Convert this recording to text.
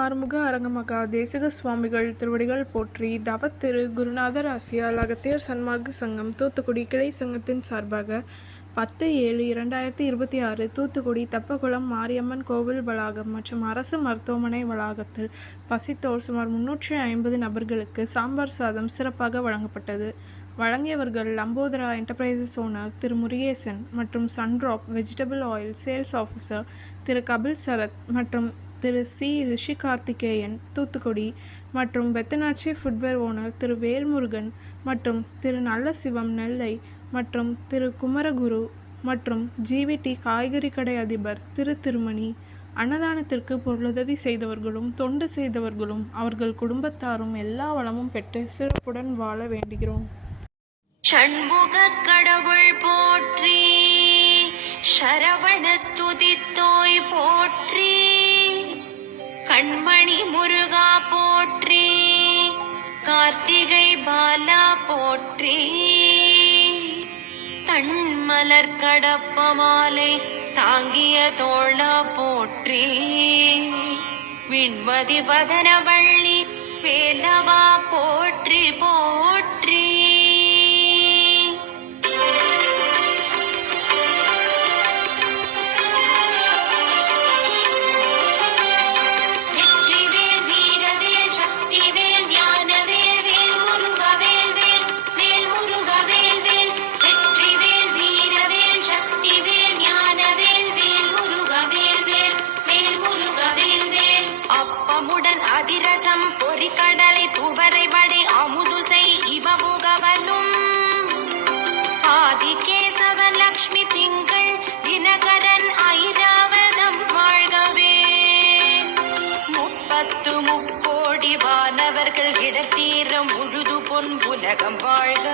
ஆறுமுக அரங்கமகா தேசிக சுவாமிகள் திருவடிகள் போற்றி. தவத்திரு குருநாதர் ஆசியால் அகத்தியர் சன்மார்க்க சங்கம் தூத்துக்குடி கிளை சங்கத்தின் சார்பாக 10/7/2026 தூத்துக்குடி தெப்பக்குளம் மாரியம்மன் கோவில் வளாகம் மற்றும் அரசு மருத்துவமனை வளாகத்தில் பசித்தோர் சுமார் 350 நபர்களுக்கு சாம்பார் சாதம் சிறப்பாக வழங்கப்பட்டது. வழங்கியவர்கள் லம்போதரா என்டர்பிரைசஸ் ஓனர் திரு முருகேசன் மற்றும் Sundrop vegetable oil sales officer Thiru Kapil Sarath மற்றும் திரு சி ரிஷிகார்த்திகேயன் தூத்துக்குடி மற்றும் பெத்தனாட்சி ஃபுட்வேர் ஓனர் திரு வேல்முருகன் மற்றும் திரு நல்லசிவம் நெல்லை மற்றும் திரு குமரகுரு மற்றும் ஜிவிடி காய்கறி கடை அதிபர் திரு திருமணி. அன்னதானத்திற்கு பொருளுதவி செய்தவர்களும் தொண்டு செய்தவர்களும் அவர்கள் குடும்பத்தாரும் எல்லா வளமும் பெற்று சிறப்புடன் வாழ வேண்டுகிறோம். ஷண்முக கடவுள் போற்றி, சரவண துதித்தோய் போற்றி, கண்மணி முருகா போற்றி, கார்த்திகை பாலா போற்றி, தன்மலர் கடப்ப மாலை தாங்கிய தோளா போற்றி, விண்மதி வதனவள்ளி வேலவா போற்றி போற்றி. அதிரசம் பொறிக்கடலை துவரை வடை அமுதுசை இவமுகவனும் ஆதிகேசவ லக்ஷ்மி திங்கள் தினகரன் ஐராவதம் வாழ்கவே. 30 முக்கோடி வானவர்கள் இடத்தீரம் முழுது பொன் உலகம் வாழ்க.